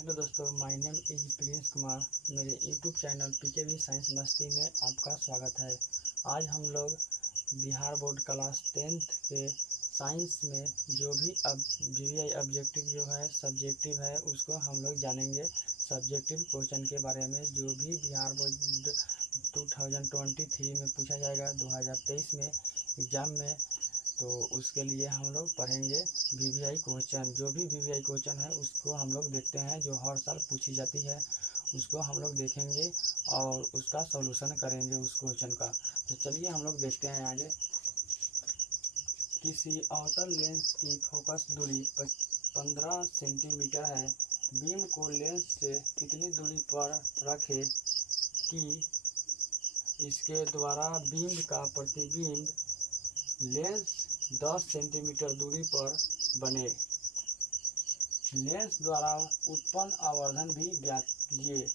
Hello दोस्तों, my name is Prince Kumar. मेरे YouTube channel PKV science मस्ती में आपका स्वागत है। आज हम लोग बिहार बोर्ड क्लास 10th के साइंस में जो भी अब वीवीआई ऑब्जेक्टिव जो है सब्जेक्टिव है उसको हम लोग जानेंगे। सब्जेक्टिव क्वेश्चन के बारे में जो भी बिहार बोर्ड 2023 में पूछा जाएगा 2023 में एग्ज़ाम में, तो उसके लिए हम लोग पढ़ेंगे वीवीआई क्वेश्चन। जो भी वीवीआई क्वेश्चन है उसको हम लोग देखते हैं, जो हर साल पूछी जाती है उसको हम लोग देखेंगे और उसका सॉल्यूशन करेंगे उस क्वेश्चन का। तो चलिए हम लोग देखते हैं आगे। किसी अवतल लेंस की फोकस दूरी 15 सेंटीमीटर है। बीम को लेंस से कितनी दूरी पर रखें कि इसके द्वारा बीम का प्रतिबिंब लेंस 10 सेंटीमीटर दूरी पर बने। लेंस द्वारा उत्पन्न आवर्धन भी ज्ञात कीजिए।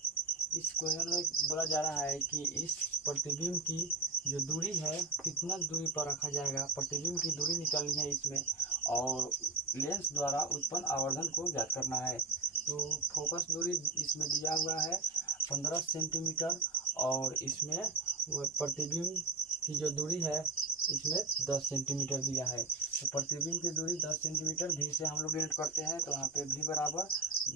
इस क्वेश्चन में बोला जा रहा है कि इस प्रतिबिंब की जो दूरी है कितना दूरी पर रखा जाएगा, प्रतिबिंब की दूरी निकालनी है इसमें, और लेंस द्वारा उत्पन्न आवर्धन को ज्ञात करना है। तो फोकस दूरी इसमें दिया हुआ है 15 सेंटीमीटर और इसमें वो प्रतिबिंब की जो दूरी है इसमें 10 सेंटीमीटर दिया है। तो प्रतिबिंब की दूरी 10 सेंटीमीटर भी से हम लोग डिनोट करते हैं, तो यहाँ पे भी बराबर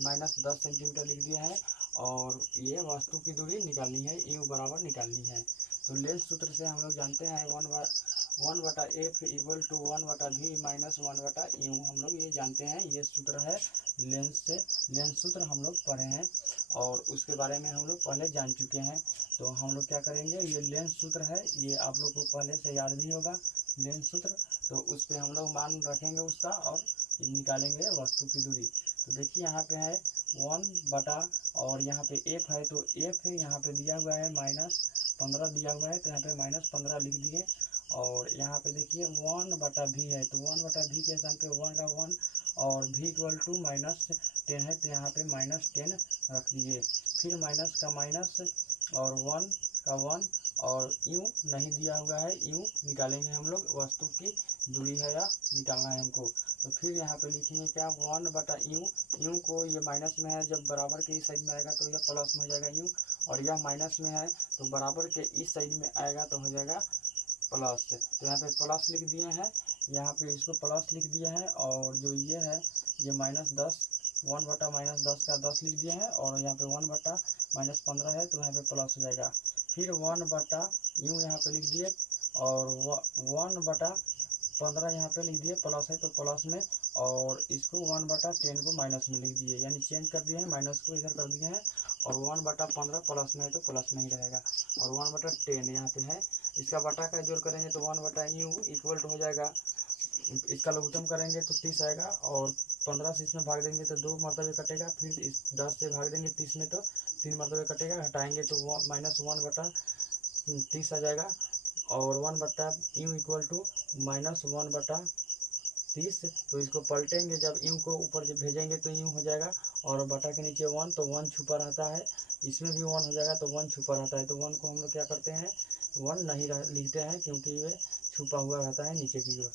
-10 सेंटीमीटर लिख दिया है। और ये वस्तु की दूरी निकालनी है, यू बराबर निकालनी है। तो लेंस सूत्र से हम लोग जानते हैं 1/f equal to 1/v minus 1/u। हम लोग ये जानते हैं, ये सूत्र है लेंस से। लेंस सूत्र हम लोग पढ़े हैं और उसके बारे में हम लोग पहले जान चुके हैं। तो हम लोग क्या करेंगे, ये लेंस सूत्र है, ये आप लोग को पहले से याद भी होगा लेंस सूत्र। तो उस पर हम लोग मान रखेंगे उसका और निकालेंगे वस्तु की दूरी। तो देखिए यहाँ पे है 1/, और यहाँ पे f है, तो f यहाँ पे दिया हुआ है -15 दिया हुआ है, तो यहाँ पे -15 लिख दिए। और यहाँ पे देखिए 1/v है, तो 1/v के स्थान पे 1 का 1 और v इक्वल टू -10 है, तो यहाँ पे -10 रख दिए। फिर माइनस का माइनस और 1 का 1 और यू नहीं दिया हुआ है, यू निकालेंगे हम लोग वस्तु की दूरी है या निकालना है हमको। तो फिर यहाँ पे लिखेंगे क्या 1/u। यू को ये माइनस में है, जब बराबर के इस साइड में आएगा तो यह प्लस में हो जाएगा यू, और यह माइनस में है तो बराबर के इस साइड में आएगा तो हो जाएगा प्लस। तो यहाँ पे प्लस लिख दिए हैं, यहाँ पे इसको प्लस लिख दिए हैं, और जो ये है ये -10 1/-10 का 10 लिख दिए हैं, और यहाँ पे 1/-15 है तो यहाँ पे प्लस हो जाएगा। फिर 1/u यहाँ पे लिख दिए, और 1/15 यहाँ पे लिख दिए, प्लस है तो प्लस में, और इसको 1/10 को माइनस में लिख दिए, यानी चेंज कर दिए हैं, माइनस को इधर कर दिए हैं, और 1/15 प्लस में है तो प्लस में ही रहेगा, और 1/10 यहाँ पे है। इसका बटा का जोड़ करेंगे तो 1/u इक्वल टू हो जाएगा, इसका लघुत्तम करेंगे तो 30 आएगा, और 15 से इसमें भाग देंगे तो 2 मरतबे कटेगा, फिर इस 10 से भाग देंगे 30 में तो 3 मरतबे कटेगा, घटाएंगे तो -1/30 आ जाएगा, और 1/u इक्वल टू -1/30। तो इसको पलटेंगे, जब यू को ऊपर जब भेजेंगे तो यू हो जाएगा, और बटा के नीचे 1, तो 1 छुपा रहता है, इसमें भी 1 हो जाएगा तो 1 छुपा रहता है, तो 1 को हम लोग क्या करते हैं 1 नहीं लिखते हैं, क्योंकि ये छुपा हुआ रहता है नीचे की ओर।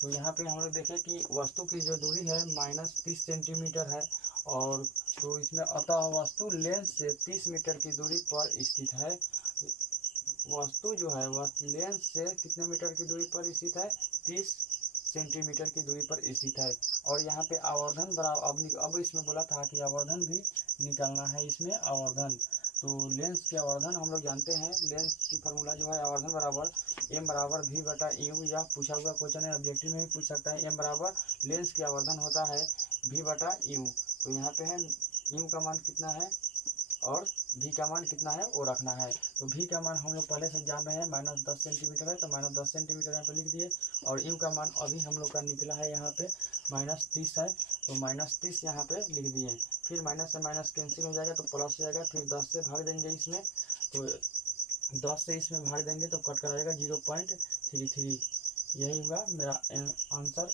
तो यहाँ पे हम लोग देखें कि वस्तु की जो दूरी है -30 सेंटीमीटर है, और तो इसमें अतः वस्तु लेंस से 30 मीटर की दूरी पर स्थित है। वस्तु जो है वह लेंस से कितने मीटर की दूरी पर स्थित है, 30 सेंटीमीटर की दूरी पर स्थित है। और यहाँ पे आवर्धन बराबर, अब इसमें बोला था कि आवर्धन भी निकालना है, इसमें आवर्धन। तो लेंस के आवर्धन हम लोग जानते हैं, लेंस की फार्मूला जो है आवर्धन बराबर m/v/u। यह पूछा हुआ क्वेश्चन है, ऑब्जेक्टिव में भी पूछ सकता है। m बराबर लेंस के आवर्धन होता है v/u। तो यहाँ पे है u का मान कितना है और v का मान कितना है वो रखना है। तो v का मान हम लोग पहले से जान रहे हैं -10 सेंटीमीटर है, तो -10 सेंटीमीटर यहाँ पे लिख दिए, और u का मान अभी हम लोग का निकला है यहाँ पे -30 है, तो -30 यहाँ पे लिख दिए। फिर माइनस से माइनस कैंसिल हो जाएगा तो प्लस हो जाएगा, फिर 10 से भाग देंगे इसमें, तो 10 से इसमें भाग देंगे तो कट कर आएगा 0.33। यही हुआ मेरा आंसर।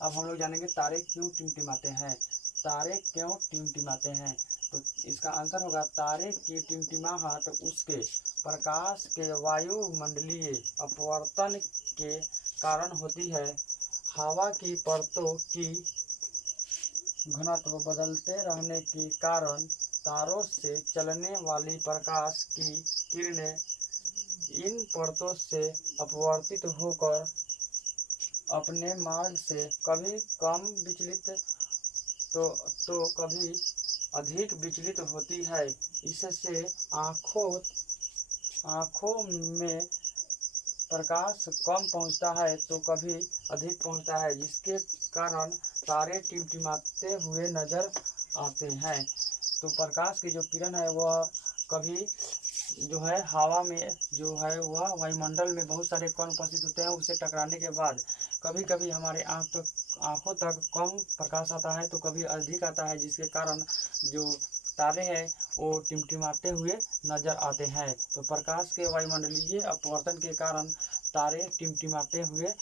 अब हम लोग जानेंगे तारे क्यों टिमटिमाते हैं। तारे क्यों टिमटिमाते हैं, तो इसका आंसर होगा तारे की टिमटिमाहट उसके प्रकाश के वायुमंडलीय अपवर्तन के कारण होती है। हवा की परतों की घनत्व बदलते रहने के कारण तारों से चलने वाली प्रकाश की किरणें इन परतों से अपवर्तित होकर अपने मार्ग से कभी कम विचलित तो कभी अधिक विचलित होती है। इससे आँखों में प्रकाश कम पहुँचता है तो कभी अधिक पहुँचता है, जिसके कारण तारे टिमटिमाते हुए नजर आते हैं। तो प्रकाश की जो किरण है वह कभी जो है हवा में जो है वह वायुमंडल में बहुत सारे कण उपस्थित होते हैं, उससे टकराने के बाद कभी कभी हमारे आँखों तक कम प्रकाश आता है तो कभी अधिक आता है, जिसके कारण जो तारे हैं वो टिमटिमाते हुए नजर आते हैं। तो प्रकाश के वायुमंडलीय अपवर्तन के कारण तारे टिमटिमाते हुए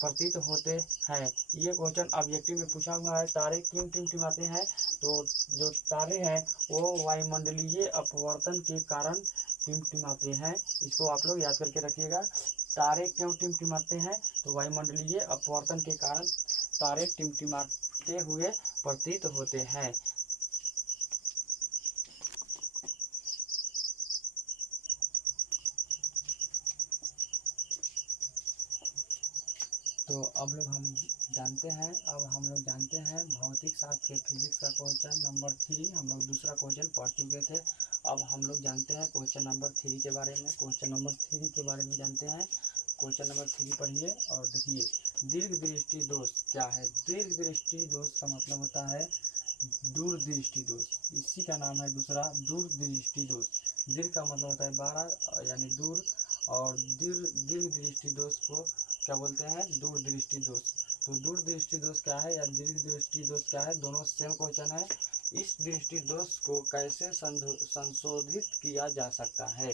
प्रतीत होते हैं। ये क्वेश्चन ऑब्जेक्टिव में पूछा हुआ है, तारे क्यों टिमटिमाते हैं? तो जो तारे हैं वो वायुमंडलीय अपवर्तन के कारण टिमटिमाते हैं। इसको आप लोग याद करके रखिएगा। तारे क्यों टिमटिमाते हैं? तो वायुमंडलीय अपवर्तन के कारण तारे टिमटिमाते हुए प्रतीत होते हैं। तो अब हम लोग जानते हैं भौतिक शास्त्र के फिजिक्स का क्वेश्चन नंबर 3। हम लोग दूसरा क्वेश्चन पढ़ चुके थे। अब हम लोग जानते हैं क्वेश्चन नंबर 3 के बारे में। क्वेश्चन नंबर 3 के बारे में जानते हैं। क्वेश्चन नंबर 3 पढ़िए और देखिए, दीर्घ दृष्टि दोष क्या है? दीर्घ दृष्टि दोष का मतलब होता है दूरदृष्टि दोष। इसी का नाम है दूसरा दूरदृष्टि दोष। दीर्घ का मतलब होता है 12 यानी दूर, और दीर्घ दृष्टि दोष को क्या बोलते हैं? दूरदृष्टि दोष। तो दूरदृष्टि दोष क्या है या दीर्घ दृष्टि दोष क्या है? दोनों सेम क्वेश्चन है। इस दृष्टि दोष को कैसे संशोधित किया जा सकता है?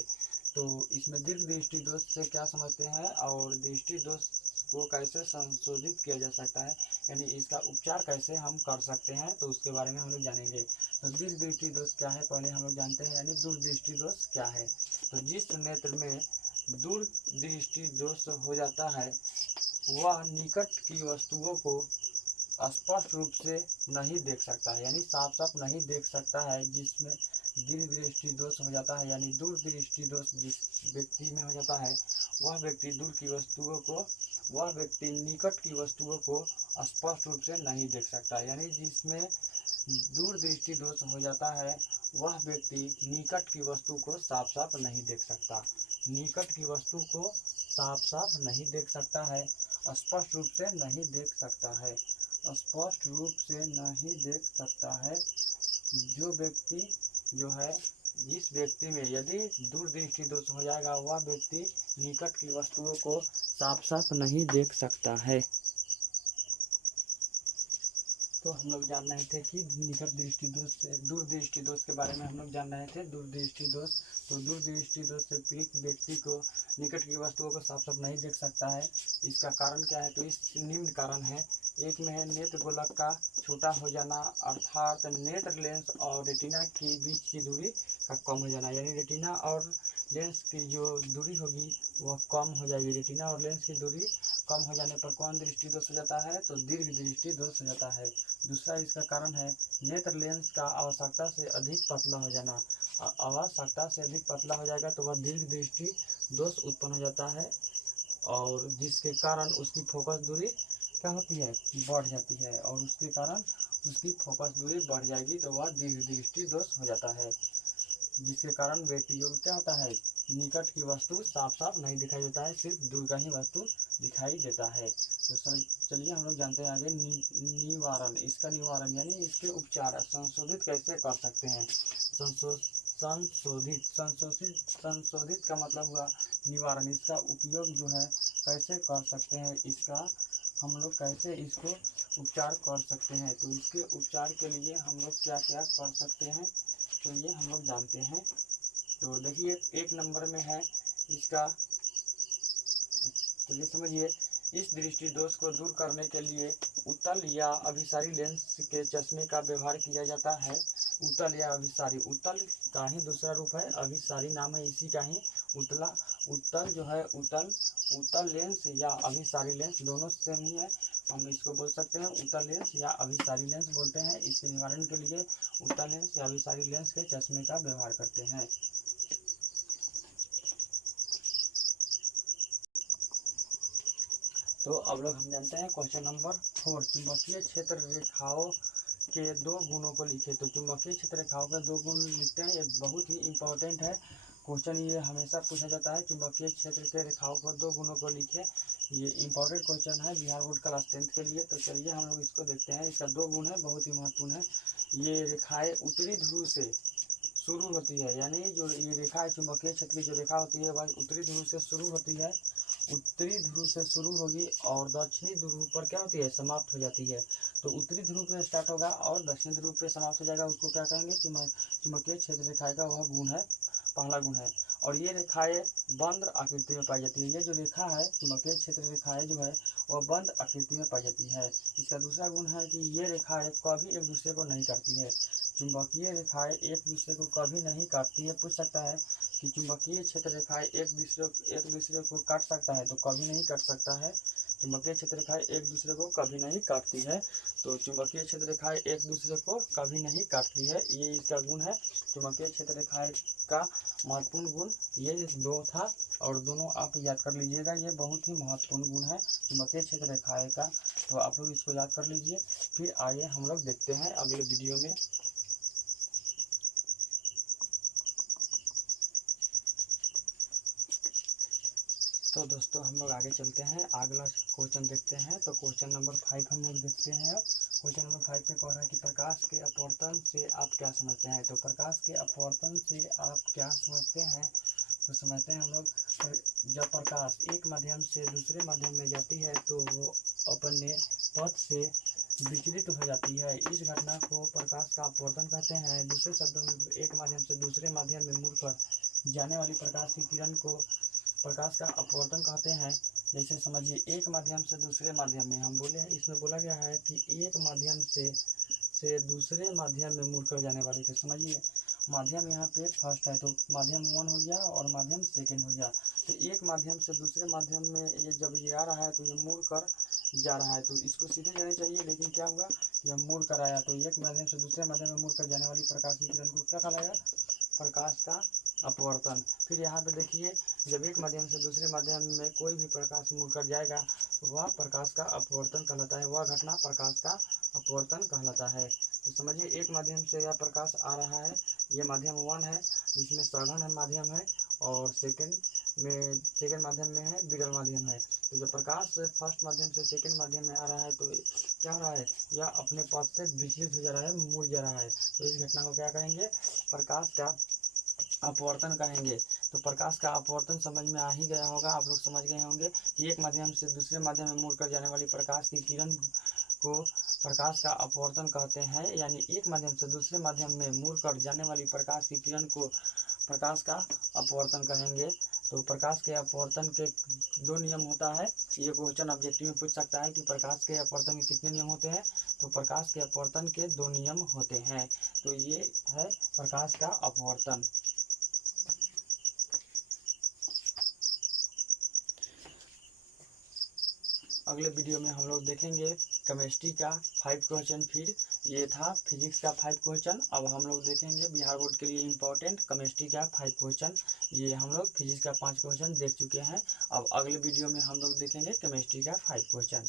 तो इसमें दीर्घ दृष्टि दोष से क्या समझते हैं और दृष्टि दोष को कैसे संशोधित किया जा सकता है, यानी इसका उपचार कैसे हम कर सकते हैं, तो उसके बारे में हम लोग जानेंगे। तो दीर्घ दृष्टि दोष क्या है पहले हम लोग जानते हैं, यानी दूरदृष्टि दोष क्या है। तो जिस नेत्र में दूरदृष्टि दोष हो जाता है वह निकट की वस्तुओं को स्पष्ट रूप से नहीं देख सकता है, यानी साफ साफ नहीं देख सकता है। जिसमें दीर्घ दृष्टि दोष हो जाता है यानी दूरदृष्टि दोष जिस व्यक्ति में हो जाता है वह व्यक्ति निकट की वस्तुओं को स्पष्ट रूप से नहीं देख सकता, यानी जिसमें दूरदृष्टि दोष हो जाता है वह व्यक्ति निकट की वस्तु को साफ साफ नहीं देख सकता। निकट की वस्तु को साफ साफ नहीं देख सकता है, स्पष्ट रूप से नहीं देख सकता है, स्पष्ट रूप से नहीं देख सकता है। जो व्यक्ति जो है जिस व्यक्ति में यदि दूरदृष्टि दोष हो जाएगा वह व्यक्ति निकट की वस्तुओं को साफ साफ नहीं देख सकता है। तो हम लोग जान रहे थे कि निकट दृष्टि दोष से दूरदृष्टि दोष के बारे में हम लोग जान रहे थे। दूरदृष्टि दोष, तो दूरदृष्टि दोष से पीड़ित व्यक्ति को निकट की वस्तुओं को साफ साफ नहीं देख सकता है। इसका कारण क्या है? तो इस निम्न कारण है। एक में है नेत्र गोलक का छोटा हो जाना, अर्थात नेत्र लेंस और रेटिना के बीच की दूरी का कम हो जाना, यानी रेटिना और लेंस की जो दूरी होगी वह कम हो जाएगी। रेटिना और लेंस की दूरी कम हो जाने पर कौन दृष्टि दोष हो जाता है? तो दीर्घ दृष्टि दोष हो जाता है। दूसरा इसका कारण है नेत्र लेंस का आवश्यकता से अधिक पतला हो जाना। आवश्यकता से अधिक पतला हो जाएगा तो वह दीर्घ दृष्टि दोष उत्पन्न हो जाता है, और जिसके कारण उसकी फोकस दूरी क्या होती है? बढ़ जाती है, और उसके कारण उसकी फोकस दूरी बढ़ जाएगी तो वह दीर्घ दृष्टि दोष हो जाता है, जिसके कारण व्यक्तियों को क्या होता है? निकट की वस्तु साफ साफ नहीं दिखाई देता है, सिर्फ दूर का ही वस्तु दिखाई देता है। तो चलिए हम लोग जानते हैं आगे निवारण। इसका निवारण यानी इसके उपचार संशोधित कैसे कर सकते हैं? संशोधित का मतलब हुआ निवारण। इसका उपयोग जो है कैसे कर सकते हैं, इसका हम लोग कैसे इसको उपचार कर सकते हैं? तो इसके उपचार के लिए हम लोग क्या क्या कर सकते हैं तो ये हम लोग जानते हैं। तो देखिए एक नंबर में है इसका, चलिए समझिए। इस दृष्टि दोष को दूर करने के लिए उत्तल या अभिसारी लेंस के चश्मे का व्यवहार किया जाता है। उत्तल या अभिसारी, उत्तल का ही दूसरा रूप है, अभिसारी नाम है इसी का ही। उत्तल जो है उत्तल लेंस या अभिसारी लेंस दोनों सेम ही है। हम इसको बोल सकते हैं उत्तल लेंस या अभिसारी लेंस बोलते हैं। इसके निवारण के लिए उत्तल लेंस या अभिसारी लेंस के चश्मे का व्यवहार करते हैं। तो अब लोग हम जानते हैं क्वेश्चन नंबर 4, चुंबकीय क्षेत्र रेखाओं के दो गुणों को लिखे। तो चुंबकीय क्षेत्र रेखाओं के दो गुण लिखते हैं, ये बहुत ही इंपॉर्टेंट है क्वेश्चन, ये हमेशा पूछा जाता है। चुंबकीय क्षेत्र के रेखाओं को दो गुणों को लिखे, ये इंपॉर्टेंट क्वेश्चन है बिहार बोर्ड क्लास 10th के लिए। तो चलिए हम लोग इसको देखते हैं। इसका दो गुण है, बहुत ही महत्वपूर्ण है। ये रेखाएं उत्तरी ध्रुव से शुरू होती है, यानी जो ये रेखा है चुंबकीय क्षेत्र की जो रेखा होती है वह उत्तरी ध्रुव से शुरू होती है, उत्तरी ध्रुव से शुरू होगी और दक्षिणी ध्रुव पर क्या होती है, समाप्त हो जाती है। तो उत्तरी ध्रुव पे स्टार्ट होगा और दक्षिणी ध्रुव पे समाप्त हो जाएगा, उसको क्या कहेंगे, चुंबकीय क्षेत्र रेखाएं का वह गुण है, पहला गुण है। और ये रेखाएं बंद आकृति में पाई जाती है। ये जो रेखा है चुंबकीय क्षेत्र रेखाएं जो है वह बंद आकृति में पाई जाती है। इसका दूसरा गुण है कि ये रेखाएं कभी एक दूसरे को नहीं काटती है। चुंबकीय रेखाएं एक दूसरे को कभी नहीं काटती है। पूछ सकता है कि चुंबकीय क्षेत्र रेखाएं एक दूसरे को काट सकता है, तो कभी नहीं काट सकता है। चुंबकीय क्षेत्र रेखाएं एक दूसरे को कभी नहीं काटती है। तो चुंबकीय क्षेत्र रेखाएं एक दूसरे को कभी नहीं काटती है, ये इसका गुण है। चुंबकीय क्षेत्र रेखाएं का महत्वपूर्ण गुण ये दो था और दोनों आप याद कर लीजिएगा, ये बहुत ही महत्वपूर्ण गुण है चुंबकीय क्षेत्र रेखाएं का। तो आप लोग इसको याद कर लीजिए। फिर आइए हम लोग देखते हैं अगले वीडियो में। तो दोस्तों हम लोग आगे चलते हैं, अगला क्वेश्चन देखते हैं। तो क्वेश्चन नंबर 5 हम लोग देखते हैं। अब क्वेश्चन नंबर 5 में कह रहा है कि प्रकाश के अपवर्तन से आप क्या समझते हैं। तो प्रकाश के अपवर्तन से आप क्या समझते हैं, तो समझते हैं हम लोग, जब प्रकाश एक माध्यम से दूसरे माध्यम में जाती है तो वो अपने पथ से विचलित हो जाती है। इस घटना को प्रकाश का अपवर्तन कहते हैं। दूसरे शब्दों में एक माध्यम से दूसरे माध्यम में मुड़कर जाने वाली प्रकाश की किरण को प्रकाश का अपवर्तन कहते हैं। जैसे समझिए, एक माध्यम से दूसरे माध्यम में हम बोले हैं, इसमें बोला गया है कि एक माध्यम से दूसरे माध्यम में मुड़कर जाने वाली। तो समझिए, माध्यम यहाँ पे फर्स्ट है, तो माध्यम 1 हो गया और माध्यम सेकंड हो गया। तो एक माध्यम से दूसरे माध्यम में ये जब ये आ रहा है तो ये मुड़ कर जा रहा है, तो इसको सीधे जाना चाहिए, लेकिन क्या हुआ, यह मुड़ कर आया। तो एक माध्यम से दूसरे माध्यम में मुड़ कर जाने वाली प्रकाश की किरण को क्या कहलाएगा, प्रकाश का अपवर्तन। फिर यहाँ पे देखिए, जब एक माध्यम से दूसरे माध्यम में कोई भी प्रकाश मुड़कर जाएगा तो वह प्रकाश का अपवर्तन कहलाता है, वह घटना प्रकाश का अपवर्तन कहलाता है। तो समझिए, एक माध्यम से यह प्रकाश आ रहा है, ये माध्यम 1 है जिसमें सघन माध्यम है और सेकंड माध्यम में है विरल माध्यम है। तो जब प्रकाश फर्स्ट माध्यम से सेकंड माध्यम में आ रहा है तो क्या हो रहा है, यह अपने पथ से विचलित हो जा रहा है, मुड़ जा रहा है। तो इस घटना को क्या कहेंगे, प्रकाश का अपवर्तन कहेंगे। तो प्रकाश का अपवर्तन समझ में आ ही गया होगा, आप लोग समझ गए होंगे कि एक माध्यम से दूसरे माध्यम में मुड़कर जाने वाली प्रकाश की किरण को प्रकाश का अपवर्तन कहते हैं। यानी एक माध्यम से दूसरे माध्यम में मुड़कर जाने वाली प्रकाश की किरण को प्रकाश का अपवर्तन कहेंगे। तो प्रकाश के अपवर्तन के दो नियम होता है। ये क्वेश्चन ऑब्जेक्टिव में पूछ सकता है कि प्रकाश के अपवर्तन के कितने नियम होते हैं। तो प्रकाश के अपवर्तन के 2 नियम होते हैं। तो ये है प्रकाश का अपवर्तन। अगले वीडियो में हम लोग देखेंगे केमिस्ट्री का 5 क्वेश्चन। फिर ये था फिजिक्स का 5 क्वेश्चन। अब हम लोग देखेंगे बिहार बोर्ड के लिए इम्पोर्टेंट केमिस्ट्री का 5 क्वेश्चन। ये हम लोग फिजिक्स का 5 क्वेश्चन देख चुके हैं। अब अगले वीडियो में हम लोग देखेंगे केमिस्ट्री का 5 क्वेश्चन।